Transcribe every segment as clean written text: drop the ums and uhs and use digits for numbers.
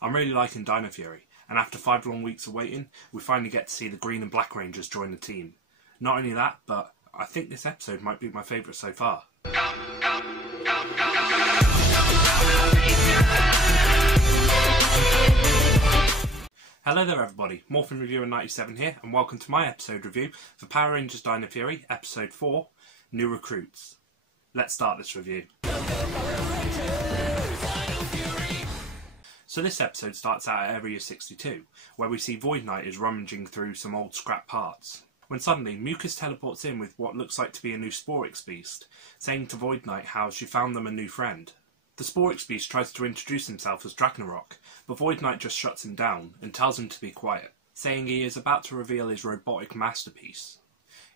I'm really liking Dino Fury, and after 5 long weeks of waiting, we finally get to see the Green and Black Rangers join the team. Not only that, but I think this episode might be my favourite so far. Hello there everybody, Morphin Reviewer 97 here, and welcome to my episode review for Power Rangers Dino Fury, Episode 4, New Recruits. Let's start this review. So this episode starts out at Area 62, where we see Void Knight is rummaging through some old scrap parts. When suddenly, Mucus teleports in with what looks like to be a new Sporix beast, saying to Void Knight how she found them a new friend. The Sporix beast tries to introduce himself as Ragnarok, but Void Knight just shuts him down and tells him to be quiet, saying he is about to reveal his robotic masterpiece.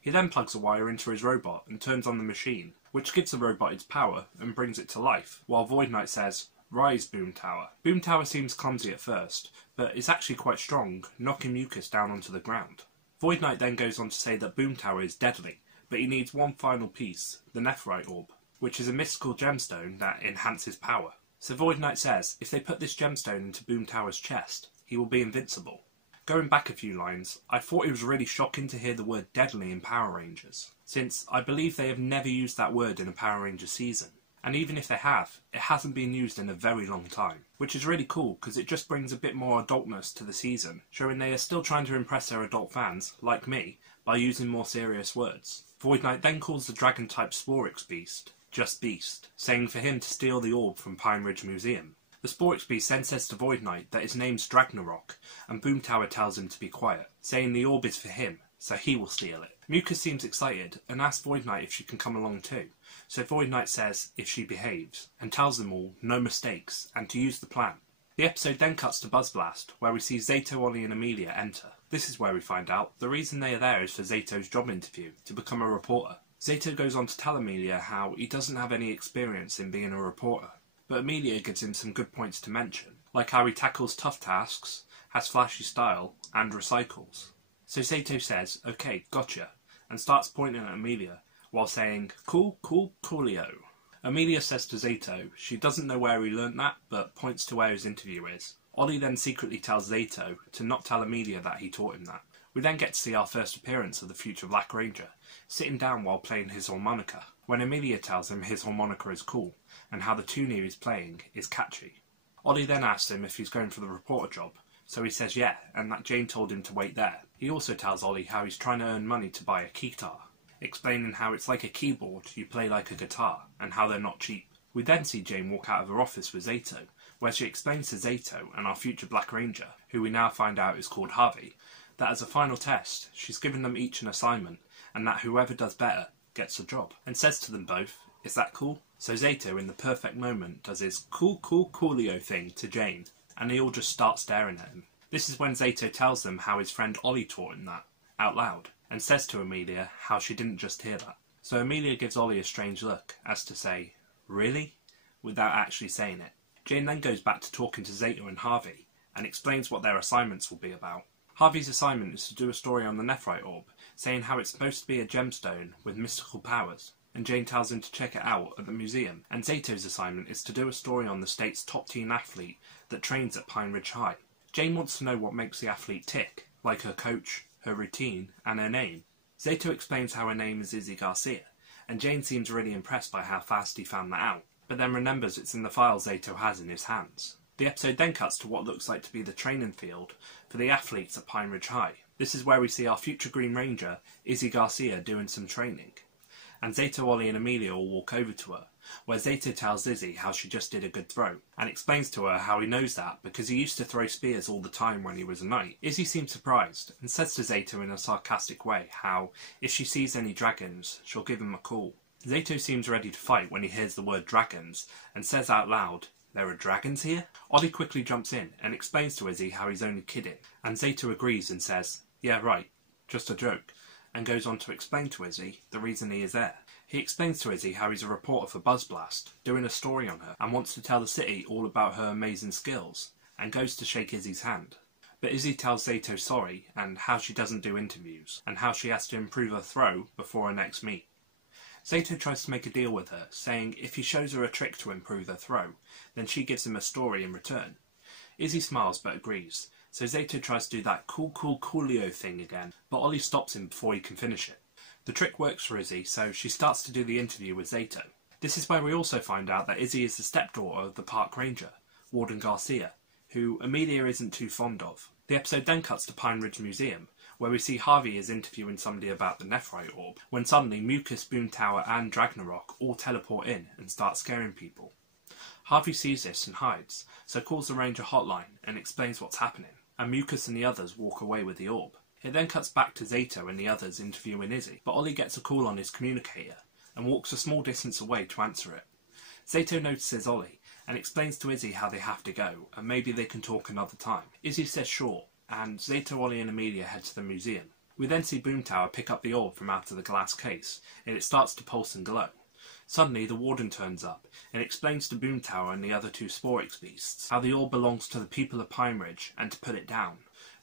He then plugs a wire into his robot and turns on the machine, which gives the robot its power and brings it to life, while Void Knight says, "Rise, Boom Tower." Boom Tower seems clumsy at first, but is actually quite strong, knocking Mucus down onto the ground. Void Knight then goes on to say that Boom Tower is deadly, but he needs one final piece, the Nephrite Orb, which is a mystical gemstone that enhances power. So Void Knight says if they put this gemstone into Boom Tower's chest, he will be invincible. Going back a few lines, I thought it was really shocking to hear the word deadly in Power Rangers, since I believe they have never used that word in a Power Rangers season. And even if they have, it hasn't been used in a very long time, which is really cool because it just brings a bit more adultness to the season, showing they are still trying to impress their adult fans, like me, by using more serious words. Void Knight then calls the dragon-type Sporix beast just Beast, saying for him to steal the orb from Pine Ridge Museum. The Sporix beast then says to Void Knight that his name's Ragnarok, and Boom Tower tells him to be quiet, saying the orb is for him, so he will steal it. Mucus seems excited and asks Void Knight if she can come along too, so Void Knight says if she behaves, and tells them all no mistakes and to use the plan. The episode then cuts to Buzz Blast, where we see Zato, Ollie and Amelia enter. This is where we find out the reason they are there is for Zato's job interview, to become a reporter. Zato goes on to tell Amelia how he doesn't have any experience in being a reporter, but Amelia gives him some good points to mention, like how he tackles tough tasks, has flashy style, and recycles. So Zato says, "Okay, gotcha," and starts pointing at Amelia, while saying, "Cool, cool, coolio." Amelia says to Zato she doesn't know where he learnt that, but points to where his interview is. Ollie then secretly tells Zato to not tell Amelia that he taught him that. We then get to see our first appearance of the future Black Ranger, sitting down while playing his harmonica, when Amelia tells him his harmonica is cool, and how the tune he is playing is catchy. Ollie then asks him if he's going for the reporter job, so he says yeah, and that Jane told him to wait there. He also tells Ollie how he's trying to earn money to buy a keytar, explaining how it's like a keyboard you play like a guitar, and how they're not cheap. We then see Jane walk out of her office with Zato, where she explains to Zato and our future Black Ranger, who we now find out is called Harvey, that as a final test, she's given them each an assignment, and that whoever does better gets the job, and says to them both, "Is that cool?" So Zato, in the perfect moment, does his cool, cool, coolio thing to Jane, and they all just start staring at him. This is when Zato tells them how his friend Ollie taught him that, out loud, and says to Amelia how she didn't just hear that. So Amelia gives Ollie a strange look, as to say, "Really?" without actually saying it. Jane then goes back to talking to Zato and Harvey, and explains what their assignments will be about. Harvey's assignment is to do a story on the Nephrite Orb, saying how it's supposed to be a gemstone with mystical powers, and Jane tells him to check it out at the museum. And Zato's assignment is to do a story on the state's top teen athlete that trains at Pine Ridge High. Jane wants to know what makes the athlete tick, like her coach, her routine, and her name. Zato explains how her name is Izzy Garcia, and Jane seems really impressed by how fast he found that out, but then remembers it's in the file Zato has in his hands. The episode then cuts to what looks like to be the training field for the athletes at Pine Ridge High. This is where we see our future Green Ranger, Izzy Garcia, doing some training. And Zato, Ollie and Amelia all walk over to her, where Zato tells Izzy how she just did a good throw, and explains to her how he knows that because he used to throw spears all the time when he was a knight. Izzy seems surprised, and says to Zato in a sarcastic way how, if she sees any dragons, she'll give him a call. Zato seems ready to fight when he hears the word dragons, and says out loud, "There are dragons here?" Ollie quickly jumps in and explains to Izzy how he's only kidding, and Zato agrees and says, "Yeah, right, just a joke," and goes on to explain to Izzy the reason he is there. He explains to Izzy how he's a reporter for Buzz Blast, doing a story on her, and wants to tell the city all about her amazing skills, and goes to shake Izzy's hand. But Izzy tells Zato sorry, and how she doesn't do interviews, and how she has to improve her throw before her next meet. Zato tries to make a deal with her, saying if he shows her a trick to improve her throw, then she gives him a story in return. Izzy smiles but agrees, so Zato tries to do that coolio thing again, but Ollie stops him before he can finish it. The trick works for Izzy, so she starts to do the interview with Zato. This is where we also find out that Izzy is the stepdaughter of the park ranger, Warden Garcia, who Amelia isn't too fond of. The episode then cuts to Pine Ridge Museum, where we see Harvey is interviewing somebody about the Nephrite orb, when suddenly Mucus, Boomtower and Ragnarok all teleport in and start scaring people. Harvey sees this and hides, so calls the ranger hotline and explains what's happening, and Mucus and the others walk away with the orb. It then cuts back to Zato and the others interviewing Izzy, but Ollie gets a call on his communicator and walks a small distance away to answer it. Zato notices Ollie and explains to Izzy how they have to go, and maybe they can talk another time. Izzy says sure, and Zato, Ollie and Amelia head to the museum. We then see Boomtower pick up the orb from out of the glass case, and it starts to pulse and glow. Suddenly the warden turns up and explains to Boomtower and the other two Sporix beasts how the orb belongs to the people of Pine Ridge and to put it down.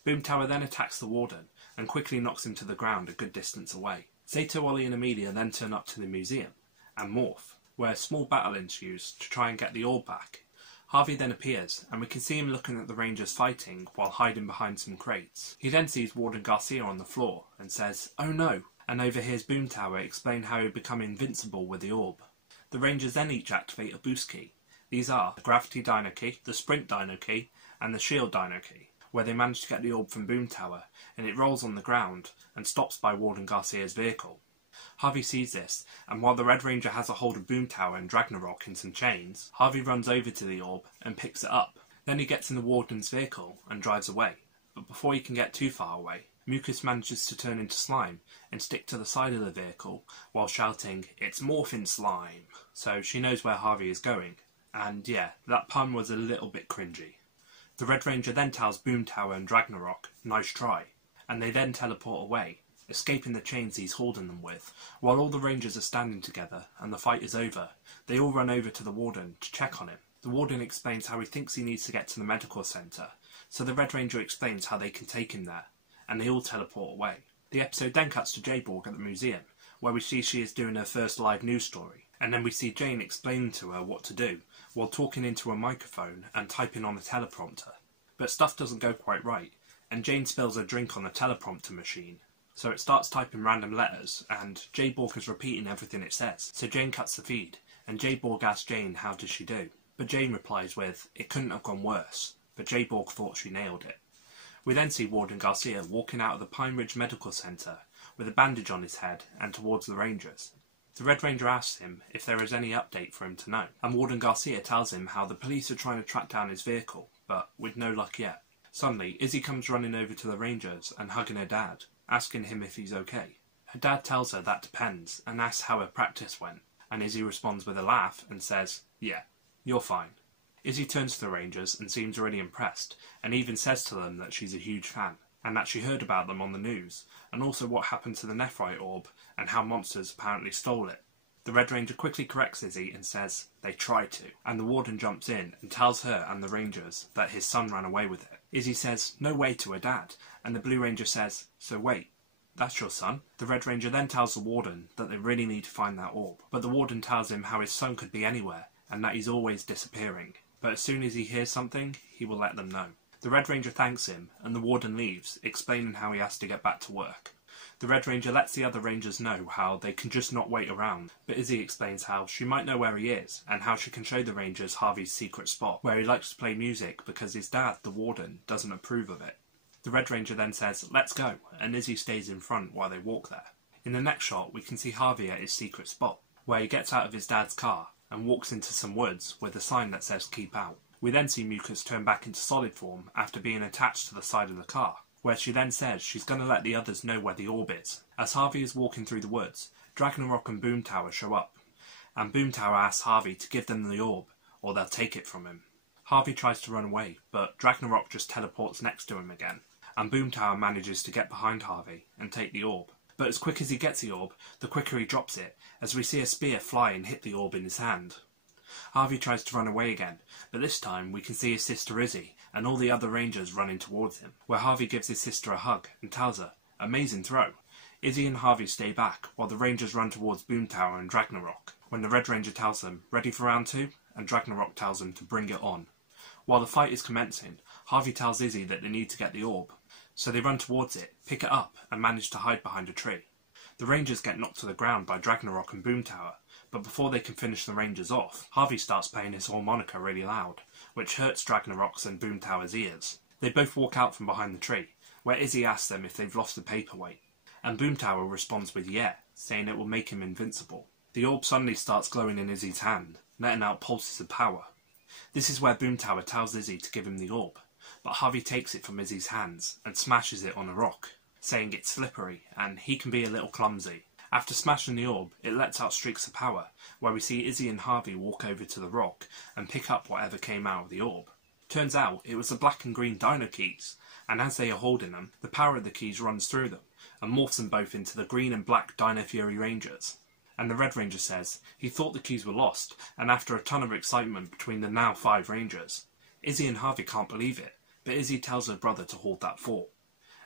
Boomtower then attacks the warden and quickly knocks him to the ground a good distance away. Zato, Ollie and Amelia then turn up to the museum and morph, where a small battle ensues to try and get the orb back. Harvey then appears, and we can see him looking at the Rangers fighting while hiding behind some crates. He then sees Warden Garcia on the floor and says, "Oh no," and overhears Boomtower explain how he'll become invincible with the orb. The Rangers then each activate a boost key. These are the Gravity Dino Key, the Sprint Dino Key, and the Shield Dino Key, where they manage to get the orb from Boomtower, and it rolls on the ground and stops by Warden Garcia's vehicle. Harvey sees this, and while the Red Ranger has a hold of Boomtower and Ragnarok in some chains, Harvey runs over to the orb and picks it up. Then he gets in the Warden's vehicle and drives away, but before he can get too far away, Mucus manages to turn into slime and stick to the side of the vehicle while shouting, "It's morphin' slime!" So she knows where Harvey is going, and yeah, that pun was a little bit cringy. The Red Ranger then tells Boomtower and Ragnarok, "Nice try," and they then teleport away, escaping the chains he's holding them with. While all the Rangers are standing together and the fight is over, they all run over to the Warden to check on him. The Warden explains how he thinks he needs to get to the medical centre, so the Red Ranger explains how they can take him there, and they all teleport away. The episode then cuts to J-Borg at the museum, where we see she is doing her first live news story, and then we see Jane explaining to her what to do, while talking into a microphone and typing on a teleprompter. But stuff doesn't go quite right, and Jane spills a drink on the teleprompter machine. So it starts typing random letters, and J-Borg is repeating everything it says. So Jane cuts the feed, and J-Borg asks Jane how did she do. But Jane replies with, "It couldn't have gone worse," but J-Borg thought she nailed it. We then see Warden Garcia walking out of the Pine Ridge Medical Centre with a bandage on his head and towards the Rangers. The Red Ranger asks him if there is any update for him to know, and Warden Garcia tells him how the police are trying to track down his vehicle, but with no luck yet. Suddenly, Izzy comes running over to the Rangers and hugging her dad, asking him if he's okay. Her dad tells her that depends and asks how her practice went, and Izzy responds with a laugh and says, "Yeah, you're fine." Izzy turns to the Rangers and seems really impressed, and even says to them that she's a huge fan, and that she heard about them on the news, and also what happened to the Nephrite orb and how monsters apparently stole it. The Red Ranger quickly corrects Izzy and says they tried to, and the Warden jumps in and tells her and the Rangers that his son ran away with it. Izzy says no way to her dad, and the Blue Ranger says, "So wait, that's your son?" The Red Ranger then tells the Warden that they really need to find that orb, but the Warden tells him how his son could be anywhere and that he's always disappearing, but as soon as he hears something, he will let them know. The Red Ranger thanks him, and the Warden leaves, explaining how he has to get back to work. The Red Ranger lets the other Rangers know how they can just not wait around, but Izzy explains how she might know where he is, and how she can show the Rangers Harvey's secret spot, where he likes to play music because his dad, the Warden, doesn't approve of it. The Red Ranger then says, "Let's go," and Izzy stays in front while they walk there. In the next shot, we can see Harvey at his secret spot, where he gets out of his dad's car and walks into some woods with a sign that says "Keep Out." We then see Mucus turn back into solid form after being attached to the side of the car, where she then says she's going to let the others know where the orb is. As Harvey is walking through the woods, Ragnarok and Boomtower show up, and Boomtower asks Harvey to give them the orb, or they'll take it from him. Harvey tries to run away, but Ragnarok just teleports next to him again, and Boomtower manages to get behind Harvey and take the orb. But as quick as he gets the orb, the quicker he drops it, as we see a spear fly and hit the orb in his hand. Harvey tries to run away again, but this time we can see his sister Izzy and all the other Rangers running towards him, where Harvey gives his sister a hug and tells her, "Amazing throw." Izzy and Harvey stay back while the Rangers run towards Boomtower and Ragnarok, when the Red Ranger tells them, "Ready for round 2?" and Ragnarok tells them to bring it on. While the fight is commencing, Harvey tells Izzy that they need to get the orb. So they run towards it, pick it up, and manage to hide behind a tree. The Rangers get knocked to the ground by Ragnarok and Boomtower, but before they can finish the Rangers off, Harvey starts playing his harmonica really loud, which hurts Ragnarok's and Boomtower's ears. They both walk out from behind the tree, where Izzy asks them if they've lost the paperweight, and Boomtower responds with yeah, saying it will make him invincible. The orb suddenly starts glowing in Izzy's hand, letting out pulses of power. This is where Boomtower tells Izzy to give him the orb, but Harvey takes it from Izzy's hands and smashes it on a rock, saying it's slippery and he can be a little clumsy. After smashing the orb, it lets out streaks of power, where we see Izzy and Harvey walk over to the rock and pick up whatever came out of the orb. Turns out it was the black and green Dino keys, and as they are holding them, the power of the keys runs through them and morphs them both into the green and black Dino Fury Rangers. And the Red Ranger says he thought the keys were lost, and after a ton of excitement between the now 5 Rangers, Izzy and Harvey can't believe it, but Izzy tells her brother to hold that thought,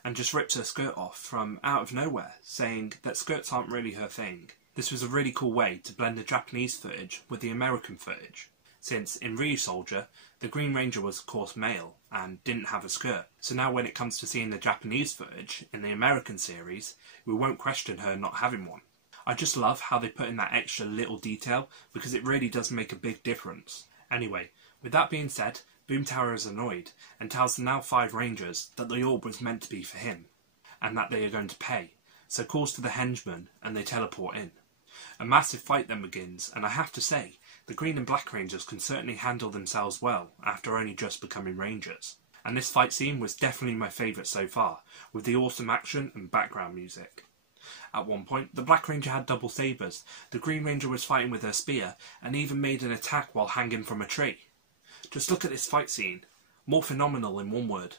and just rips her skirt off from out of nowhere, saying that skirts aren't really her thing. This was a really cool way to blend the Japanese footage with the American footage, since in Re-Soldier, the Green Ranger was of course male and didn't have a skirt. So now when it comes to seeing the Japanese footage in the American series, we won't question her not having one. I just love how they put in that extra little detail, because it really does make a big difference. Anyway, with that being said, Boomtower is annoyed and tells the now 5 Rangers that the orb was meant to be for him, and that they are going to pay, so calls to the henchmen and they teleport in. A massive fight then begins, and I have to say, the Green and Black Rangers can certainly handle themselves well after only just becoming Rangers. And this fight scene was definitely my favourite so far, with the awesome action and background music. At one point, the Black Ranger had double sabres, the Green Ranger was fighting with her spear, and even made an attack while hanging from a tree. Just look at this fight scene. More phenomenal in one word.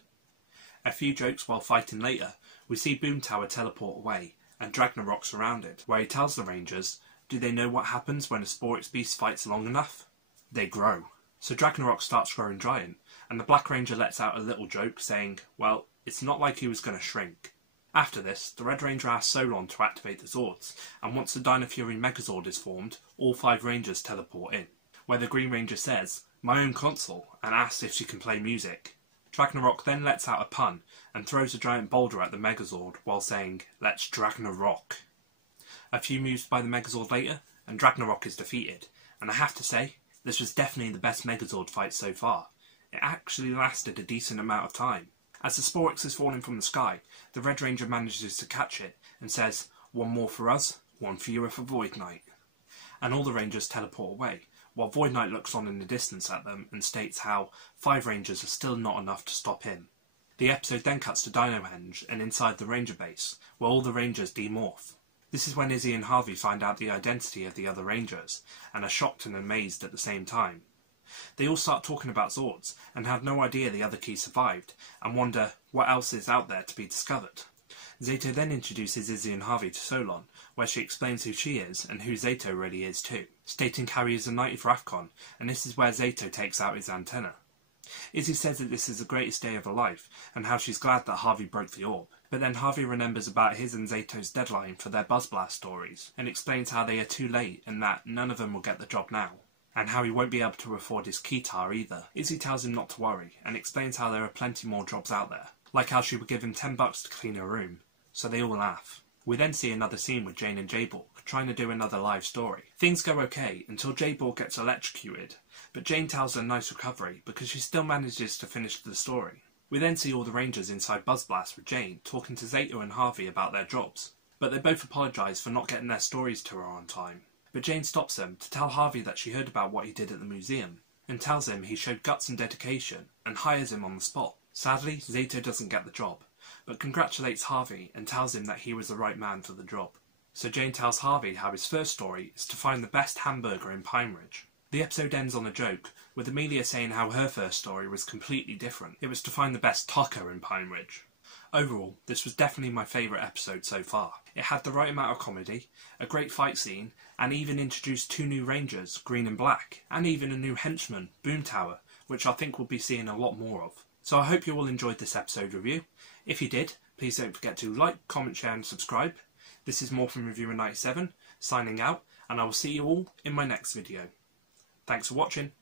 A few jokes while fighting later, we see Boomtower teleport away, and Ragnarok surrounded, where he tells the Rangers, do they know what happens when a Sporix beast fights long enough? They grow. So Ragnarok starts growing giant, and the Black Ranger lets out a little joke saying, well, it's not like he was going to shrink. After this, the Red Ranger asks Solon to activate the Zords, and once the Dino Fury Megazord is formed, all 5 Rangers teleport in, where the Green Ranger says, my own console, and asks if she can play music. Ragnarok then lets out a pun and throws a giant boulder at the Megazord while saying, let's Ragnarok. A few moves by the Megazord later, and Ragnarok is defeated, and I have to say, this was definitely the best Megazord fight so far. It actually lasted a decent amount of time. As the Sporix is falling from the sky, the Red Ranger manages to catch it and says, one more for us, one fewer for Void Knight. And all the Rangers teleport away, while Void Knight looks on in the distance at them and states how 5 Rangers are still not enough to stop him. The episode then cuts to Dinohenge and inside the Ranger base, where all the Rangers demorph. This is when Izzy and Harvey find out the identity of the other Rangers, and are shocked and amazed at the same time. They all start talking about Zords, and have no idea the other key survived, and wonder what else is out there to be discovered. Zato then introduces Izzy and Harvey to Solon, where she explains who she is, and who Zato really is too, stating how he is a knight of Rafkon, and this is where Zato takes out his antenna. Izzy says that this is the greatest day of her life, and how she's glad that Harvey broke the orb. But then Harvey remembers about his and Zato's deadline for their Buzzblast stories, and explains how they are too late and that none of them will get the job now, and how he won't be able to afford his keytar either. Izzy tells him not to worry, and explains how there are plenty more jobs out there, like how she would give him $10 to clean her room, so they all laugh. We then see another scene with Jane and J-Borg, trying to do another live story. Things go okay until J-Borg gets electrocuted, but Jane tells her nice recovery because she still manages to finish the story. We then see all the Rangers inside Buzzblast with Jane talking to Zato and Harvey about their jobs, but they both apologise for not getting their stories to her on time. But Jane stops them to tell Harvey that she heard about what he did at the museum, and tells him he showed guts and dedication, and hires him on the spot. Sadly, Zato doesn't get the job, but congratulates Harvey and tells him that he was the right man for the job. So Jane tells Harvey how his first story is to find the best hamburger in Pine Ridge. The episode ends on a joke, with Amelia saying how her first story was completely different. It was to find the best taco in Pine Ridge. Overall, this was definitely my favourite episode so far. It had the right amount of comedy, a great fight scene, and even introduced 2 new Rangers, Green and Black, and even a new henchman, Boomtower, which I think we'll be seeing a lot more of. So I hope you all enjoyed this episode review. If you did, please don't forget to like, comment, share and subscribe. This is More from Reviewer 97, signing out, and I will see you all in my next video. Thanks for watching.